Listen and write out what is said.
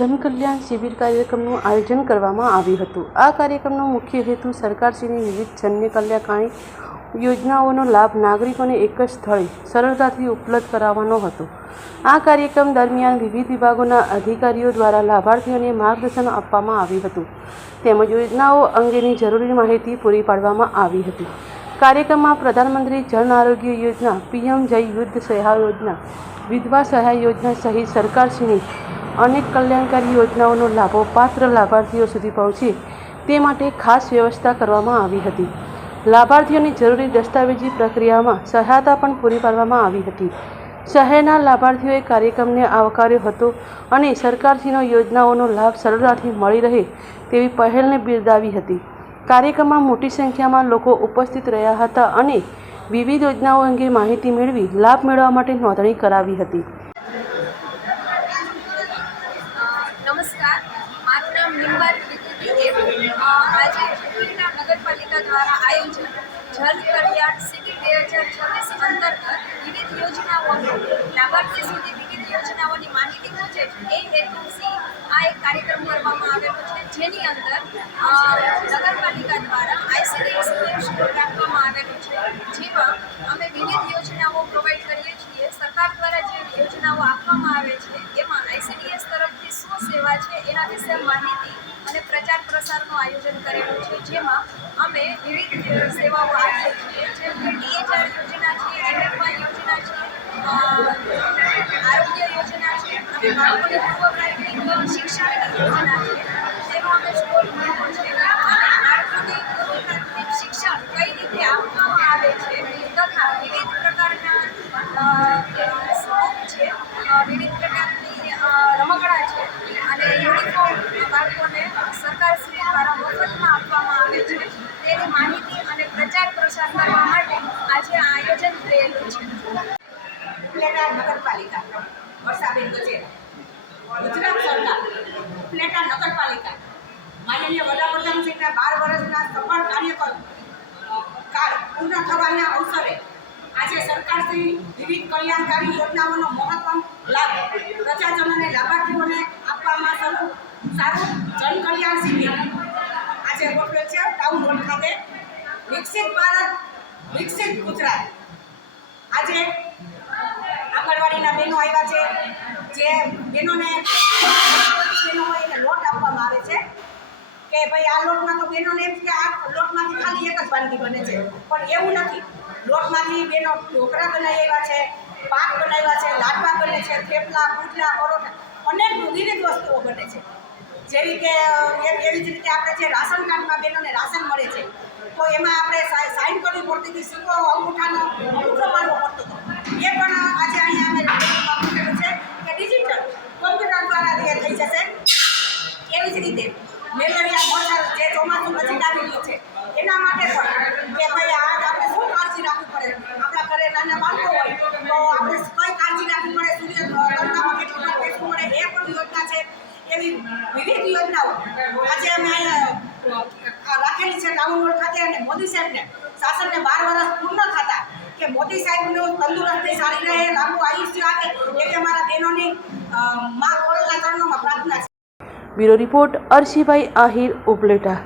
જનકલ્યાણ શિબિર કાર્યક્રમનું આયોજન કરવામાં આવ્યું હતું। આ કાર્યક્રમનો મુખ્ય હેતુ સરકારશ્રીની વિવિધ જનકલ્યાણકારી યોજનાઓનો લાભ નાગરિકોને એક જ સ્થળે સરળતાથી ઉપલબ્ધ કરાવવાનો હતો। આ કાર્યક્રમ દરમિયાન વિવિધ વિભાગોના અધિકારીઓ દ્વારા લાભાર્થીઓને માર્ગદર્શન આપવામાં આવ્યું હતું તેમજ યોજનાઓ અંગેની જરૂરી માહિતી પૂરી પાડવામાં આવી હતી। કાર્યક્રમમાં પ્રધાનમંત્રી જન આરોગ્ય યોજના, PM જય યુદ્ધ સહાય યોજના, વિધવા સહાય યોજના સહિત સરકારશ્રીની અનેક કલ્યાણકારી યોજનાઓનો લાભો પાત્ર લાભાર્થીઓ સુધી પહોંચે તે માટે ખાસ વ્યવસ્થા કરવામાં આવી હતી। લાભાર્થીઓની જરૂરી દસ્તાવેજી પ્રક્રિયામાં સહાયતા પણ પૂરી પાડવામાં આવી હતી। શહેરના લાભાર્થીઓએ કાર્યક્રમને આવકાર્યો હતો અને સરકારશ્રીનો યોજનાઓનો લાભ સરળતાથી મળી રહે તેવી પહેલને બિરદાવી હતી। કાર્યક્રમમાં મોટી સંખ્યામાં લોકો ઉપસ્થિત રહ્યા હતા અને વિવિધ યોજનાઓ અંગે માહિતી મેળવી લાભ મેળવવા માટે નોંધણી કરાવી હતી। नमस्कार, મારું નામ નિમ્બાર દીદી। આજે ઉપલેટા નગરપાલિકા દ્વારા આયોજિત જન કલ્યાણ શિબિર 2026 અંતર્ગત વિવિધ યોજનાઓનો લાભાર્થી સુધી વિવિધ યોજનાઓની માહિતી પહોંચે એ હેતુથી આ એક કાર્યક્રમ કરવામાં આવેલો છે, જેની અંદર નગરપાલિકા દ્વારા ICDS સ્ટોર રાખવામાં આવેલો છે, જેમાં અમે વિવિધ યોજનાઓ પ્રોવાઈડ કરીએ છીએ। સરકાર દ્વારા જે યોજનાઓ આપવામાં આવે છે એમાં ICDS તરફથી શું સેવા છે એના વિશે માહિતી અને પ્રચાર પ્રસારનું આયોજન કરેલું છે, જેમાં અમે વિવિધ સેવાઓ આપીએ છીએ, જેમ કે DHR યોજના છે, MFY યોજના છે, આરોગ્ય યોજના છે અને બાળકોની પૂર્વ પ્રાથમિક શિક્ષણની યોજના છે, તેનો અમે સ્ટોલ મૂક્યો છે અને બાળકોની પૂર્વ પ્રાથમિક શિક્ષણ કઈ રીતે આપવામાં આવે છે તથા વિવિધ પ્રકારના સ્કોપ છે, વિવિધ પ્રકારની રમકડા છે અને યુનિફોર્મ બાળકોને સરકારશ્રી દ્વારા મફતમાં આપવામાં આવે છે તેની માહિતી અને પ્રચાર પ્રસાર કરવા માટે આજે આ આયોજન થયેલું છે। ઉપલેટા નગરપાલિકા વર્ષાબેન ગજેરા, ગુજરાત સરકાર ઉપલેટા નગરપાલિકા માનનીય વડાપ્રધાનશ્રીના 12 વર્ષના સફળ કાર્યકાળ પૂર્ણ થવાના અવસરે આજે સરકારશ્રી વિવિધ કલ્યાણકારી યોજનાઓનો મહત્તમ લાભ પ્રજાજનોને લાભાર્થીઓને આપવામાં સારું જન કલ્યાણ શિબિર આજે ગોઠવેલ છે ટાઉન હોલ ખાતે। વિકસિત ભારત, વિકસિત ગુજરાત। આજે આંગણવાડીના બહેનો આવ્યા છે, જે બહેનોને હોય એને લોટ આપવામાં આવે છે કે ભાઈ આ લોટમાં તો બહેનોને એમ કે આ લોટમાંથી ખાલી એક જ વાનગી બને છે, પણ એવું નથી। લોટમાંથી બહેનો ઢોકળા બનાવી આવ્યા છે, પાક બનાવ્યા છે, લાડવા બને છે, થેપલા, પુડલા, પરોઠા, અનેક વિવિધ વસ્તુઓ બને છે। જેવી કે એવી જ રીતે આપણે જે રાશન કાર્ડમાં બહેનોને રાશન મળે છે તો એમાં આપણે સાઇન કરવી પડતી હતી, સિક્કો અંગૂઠાનો અંગૂઠો મારવો પડતો હતો, એ પણ આજે અહીંયા અમે મૂકેલું છે કે ડિજિટલ કોમ્પ્યુટર દ્વારા એ થઈ જશે। એવી જ રીતે મેલેરિયા મચ્છર જે ચોમાસું નજીક આવી ગયું છે એના માટે પણ કે ભાઈ આ આપણે શું કાળજી રાખવી પડે, આપણા ઘરે નાના બાળકો હોય તો આપણે કઈ કાળજી રાખવી પડે, સૂર્ય તડકામાં કેટલી વાર બેસવું પડે, એ પણ યોજના છે। એવી વિવિધ યોજનાઓ આજે અમે રાખેલી છે ટાઉન હોલ ખાતે અને મોદી સાહેબને શાસનને 12 વર્ષ પૂર્ણ થતા કે મોદી સાહેબનું તંદુરસ્તી સારી રહે, લાંબુ આયુષ્ય આપે એવી અમારા બહેનોની મા ખોડલના ચરણોમાં પ્રાર્થના છે। Bureau report, અર્શીભાઈ Ahir, Upleta.